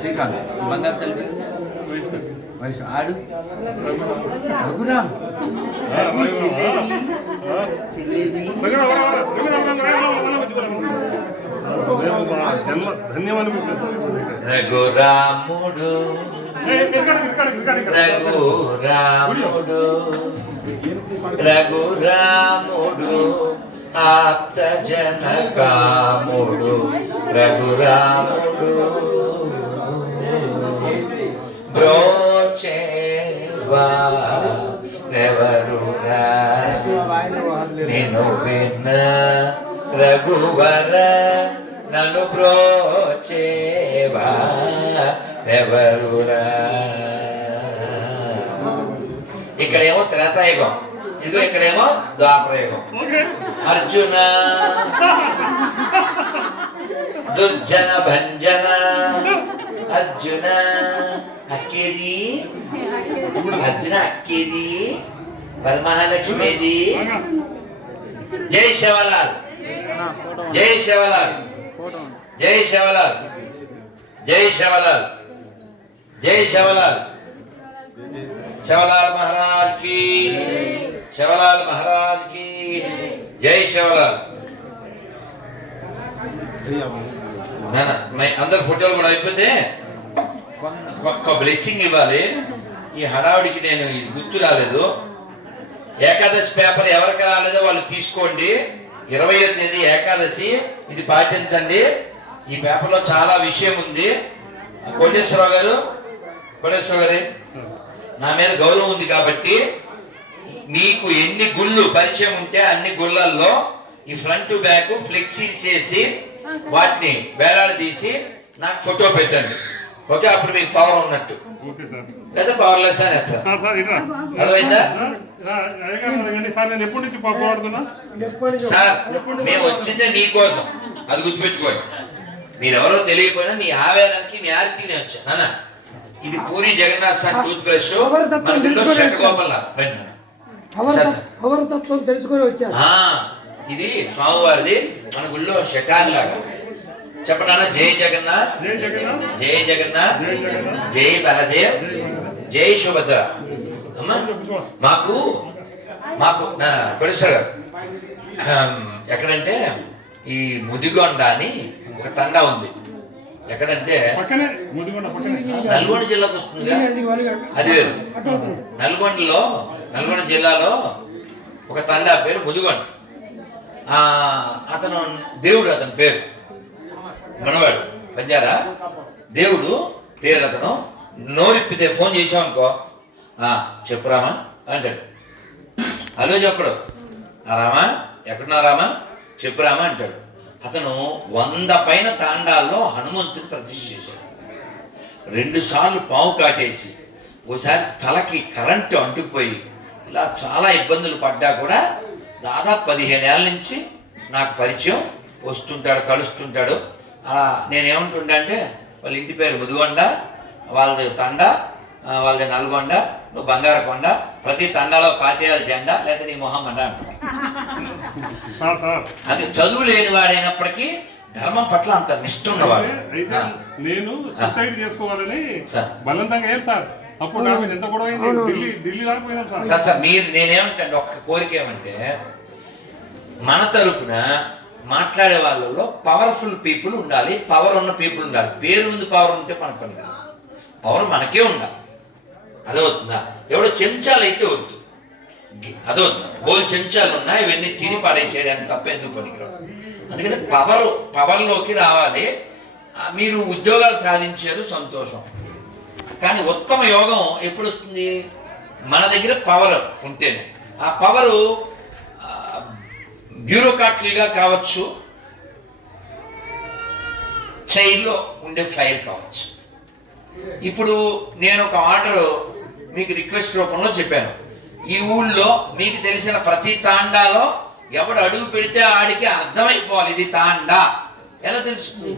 శ్రీకాంత్ బంగారు తల్లి. వయసు ఆడు. రఘురామ్. చెల్లేది. రఘురాముడు. రఘురాముడు. రఘురాముడు. ఆప్త జనకాముడు రఘురాముడు. బ్రోచేవా నేను విన్న రఘువర నన్ను బ్రోచేవా ఎవరురా ఇక్కడేమో త్రేతాయుగం. ఇదిగో ఇక్కడేమో ద్వాపరయుగం అర్జున దుర్జన భంజన అర్జున అక్కేది అర్జున అక్కేది వరమహాలక్ష్మిది జై శివలాల్ జై శివలాల్ జై శివలాల్ జై శివలాల్ జై శివలాల్ శివలాల్ మహారాజ్కి శివలాల్ మహారాజ్కి జై శివలాల్. అందరు ఫోటోలు కూడా అయిపోతే ఒక్క బ్లెస్సింగ్ ఇవ్వాలి. ఈ హడావుడికి నేను ఇది గుర్తు రాలేదు. ఏకాదశి పేపర్ ఎవరికి రాలేదో వాళ్ళు తీసుకోండి. ఇరవయో తేదీ ఏకాదశి ఇది పాటించండి. ఈ పేపర్లో చాలా విషయం ఉంది. కోటేశ్వరరావు గారు కోటేశ్వరరావు గారు నా మీద గౌరవం ఉంది కాబట్టి మీకు ఎన్ని గుళ్ళు పరిచయం ఉంటే అన్ని గుళ్ళల్లో ఈ ఫ్రంట్ బ్యాక్ ఫ్లెక్సీ చేసి వాటిని వేలాడదీసి నాకు ఫోటో పెట్టండి. ఓకే అప్పుడు మీకు పవర్ ఉన్నట్టు. Okay sir. లేదా పవర్లెస్ అని ఎత్తా సార్ మేము వచ్చిందే మీకోసం అది గుర్తుపెట్టుకోండి. మీరెవరో తెలియకపోయినా మీ ఆవేదనకి మీ ఆర్తి నేను వచ్చాను ఇది Puri Jagannath sir tooth brush మన రండి. నాన్న. పవర్ తత్వం తెలుసుకొని వచ్చాను ఆ, ఇది స్వామివారిది మన గుళ్ళో షకాన్ లాగా. చెప్పండి నాన్న జై జగన్నాథ్ జై జగన్నాథ్ జై బలదేవ్ జై సుభద్ర. అమ్మా మాకు మాకు అహం, ఎక్కడంటే ఈ ముదిగొండ అని ఒక తండా ఉంది. ఎక్కడంటే పక్కనే ముదిగొండ పక్కనే. నల్గొండ జిల్లాకు వస్తుందిగా. అది వేరు. నల్గొండలో నల్గొండ జిల్లాలో ఒక తల్లి ఆ పేరు ముదిగొండ అతను దేవుడు అతని పేరు మనవాడు. పంజారా? దేవుడు పేరు అతను. నోరిప్పితే ఫోన్ చేసామనుకో చెప్పురామా చెప్పు రామా అంటాడు. హలో చెప్పడు. రామా ఎక్కడున్నా రామా? చెప్పు రామా అంటాడు. అతను వంద పైన తాండాల్లో హనుమంతుని ప్రతిష్ఠ చేశాడు. రెండుసార్లు పావు కాటేసి ఓసారి తలకి కరెంటు అంటుకుపోయి ఇలా చాలా ఇబ్బందులు పడ్డా కూడా దాదాపు పదిహేను ఏళ్ళ నుంచి నాకు పరిచయం. వస్తుంటాడు కలుస్తుంటాడు. అలా నేనేమంటుంటా అంటే వాళ్ళ ఇంటి పేరు ముదిగొండ వాళ్ళది తండ వాళ్ళది నల్గొండ నువ్వు బంగారకొండ ప్రతి తండాలో పాతేయాల జెండా లేకపోతే నీ సార్ సార్. అది చదువు లేని వాడైనప్పటికీ ధర్మం పట్ల అంత నిష్ఠ ఉన్నవాడు. నేను సూసైడ్ చేసుకోవాలని. బలవంతంగా ఏం సార్? అప్పుడు ఎంత గొడవ అయింది? ఢిల్లీ ఢిల్లీ దాకా పోయినాం సార్. సార్ సార్ మీరు నేనేమంటే ఒక్క కోరిక ఏమంటే మన తరపున మాట్లాడే వాళ్ళలో పవర్ఫుల్ పీపుల్ ఉండాలి పవర్ ఉన్న పీపుల్ ఉండాలి. పేరు ముందు పవర్ ఉంటే మన పని కాదు. పవర్ మనకే ఉండాలి. అదే వస్తుందా ఎవడో చెంచాలు అయితే వద్దు. అదే వద్దు బోల్ చెంచాలు ఉన్నాయి ఇవన్నీ తిని పడేసేయడానికి తప్ప ఎందుకు పనికిరావు? అందుకని పవర్ పవర్లోకి రావాలి. మీరు ఉద్యోగాలు సాధించారు సంతోషం. కానీ ఉత్తమ యోగం ఎప్పుడు వస్తుంది? మన దగ్గర పవర్ ఉంటేనే. ఆ పవరు బ్యూరోక్రాట్లుగా కావచ్చు చైర్లో ఉండే ఫ్లైర్ కావచ్చు. ఇప్పుడు నేను ఒక ఆర్డర్ మీకు రిక్వెస్ట్ రూపంలో చెప్పాను. ఈ ఊళ్ళో మీకు తెలిసిన ప్రతి తాండాలో ఎవడు అడుగు పెడితే ఆడికి అర్థమైపోవాలి ఇది తాండా. ఎలా తెలుస్తుంది?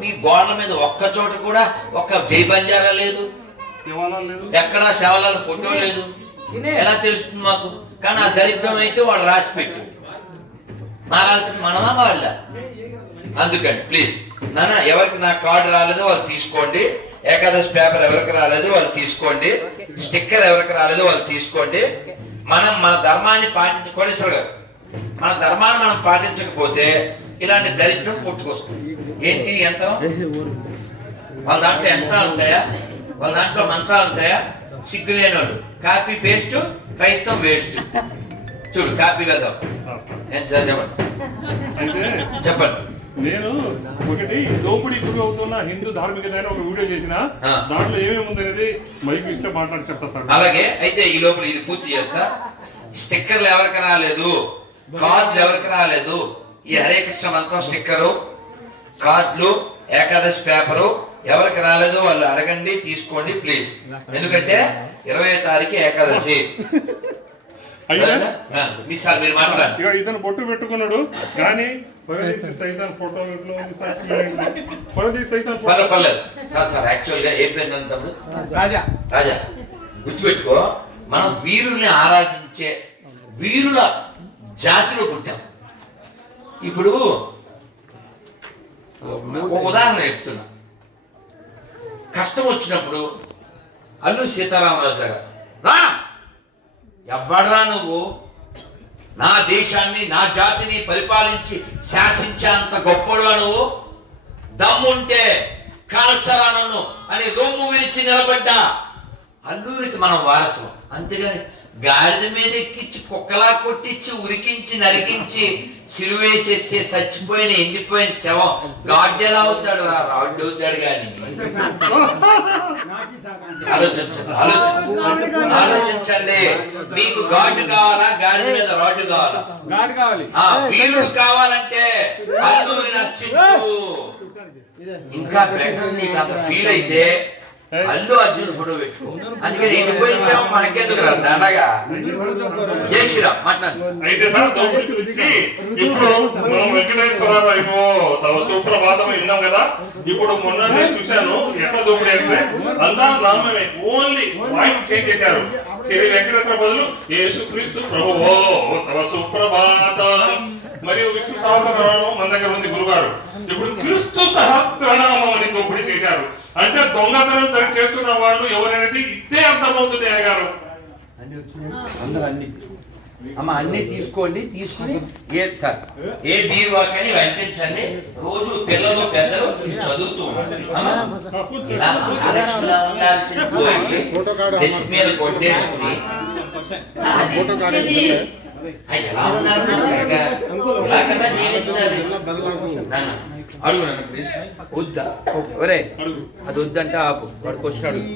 మీ గోడల మీద ఒక్క చోట కూడా ఒక్క జై బంజారా లేదు. ఎక్కడా శవలాల ఫోటో లేదు. ఎలా తెలుస్తుంది మాకు? కానీ ఆ దరిద్రం అయితే వాడు రాసి పెట్టు మారాల్సిన మనమా వాళ్ళ. అందుకని ప్లీజ్ నాన్న ఎవరికి నా కార్డు రాలేదో వాళ్ళు తీసుకోండి. ఏకాదశి పేపర్ ఎవరికి రాలేదు వాళ్ళు తీసుకోండి. స్టిక్కర్ ఎవరికి రాలేదో వాళ్ళు తీసుకోండి. మనం మన ధర్మాన్ని పాటించ కోటేశ్వర గారు మన ధర్మాన్ని మనం పాటించకపోతే ఇలాంటి దరిద్రం పుట్టుకొస్తుంది. ఏంటి ఎంత వాళ్ళ దాంట్లో యంత్రాలు ఉంటాయా? వాళ్ళ దాంట్లో మంత్రాలు ఉంటాయా? సిగ్గు లేనోడు కాపీ పేస్ట్ క్రైస్తవం వేస్ట్. చూడు కాపీ వెళ్దాం. చెప్పండి? అయితే చెప్పండి. నేను ఒకటి దోపిడీ గురి అవుతున్న హిందూ ధార్మికత అని ఒక వీడియో చేసిన. దాంట్లో ఏమేమి ఉందనేది మైక్ ఇస్తే మాట్లాడి చెప్తా సార్. అలాగే అయితే ఈ లోపల ఇది పూర్తి చేస్తా. స్టిక్కర్లు ఎవరికి రాలేదు కార్డులు ఎవరికి రాలేదు ఈ హరే కృష్ణ మంత్రం స్టిక్కరు. కార్డులు ఏకాదశి పేపరు ఎవరికి రాలేదు వాళ్ళు అడగండి తీసుకోండి ప్లీజ్. ఎందుకంటే ఇరవై తారీఖు ఏకాదశి. ఇతను బొట్టు పెట్టుకున్నాడు. కానీ సైతాన్ ఫోటో సైతాన్ పర్లేదు పర్లేదు. సార్ ఏ పేరు నన్ను తమ్ముడు? రాజా. రాజా గుర్తుపెట్టుకో మనం వీరుల్ని ఆరాధించే వీరుల జాతిలో పుట్టాం. ఇప్పుడు ఒక ఉదాహరణ చెప్తున్నా. కష్టం వచ్చినప్పుడు అల్లు సీతారామరాజు గారు రా! ఎవ్వడ్రా నువ్వు? నా దేశాన్ని నా జాతిని పరిపాలించి శాసించేంత గొప్పడువా నువ్వు? దమ్ముంటే కాల్చరా నన్ను అని రొమ్ము విరిచి నిలబడ్డా. అల్లూరికి మనం వారసం అంతేగాని గాడిద మీద ఎక్కించి కుక్కలా కొట్టించి ఉరికించి నరికించి సిలువేసేస్తే చచ్చిపోయిన ఎండిపోయిన శవం. గాడ్డు ఎలా అవుతాడు రా? రాడ్డు అవుతాడు కానీ ఆలోచించండి మీకు గాడ్డు కావాలా? గాడిద మీద రాడ్డు కావాలా? గాడి కావాలి. ఆ వీరుడు కావాలంటే అల్లూరి నచ్చించు ఇంకా బెటర్ నీకు అంత ఫీల్ అయితే అల్లు అర్జున్ ఫోటో పెట్టు. అందుకని మనకెందుకు రా దండగా? జై శ్రీరామ్. మాట్లాడు. ఇప్పుడు మనం వెంకటేశ్వరరావు తమ సుప్రభాతం విన్నాం కదా? ఇప్పుడు మొన్న నేను చూశాను ఎట్లా దోపిడీ అంటే అంతా నామమే ఓన్లీ వాయిస్ చేంజ్ చేశారు. శ్రీ వెంకటేశ్వర బదులు యేసుక్రీస్తు ప్రభువో తమ సుప్రభాతం. మరియు విష్ణు సహస్రనామం మన దగ్గర ఉంది గురుగారు. ఇప్పుడు క్రీస్తు సహస్రనామం అని దోపిడీ చేశారు. అంటే దొంగతనం చేస్తున్న వాళ్ళు ఎవరనేది ఇదే అర్థమవుతుంది అయ్య గారు. అందరూ అన్ని అమ్మ అన్ని తీసుకోండి తీసుకుని ఏ సార్ ఏ బీరువా కానీ వెంటించండి రోజు పిల్లలు పెద్దలు చదువుతూ ఉండాల్సిన మీద కొట్టేసుకుని. ఎలా ఉన్నారు? జీవించాలి. నాన్న, అడుగు నాన్న ప్లీజ్ వద్దా? ఒరే అది వద్దంటే ఆపు. వాడు క్వశ్చన్ అడుగు.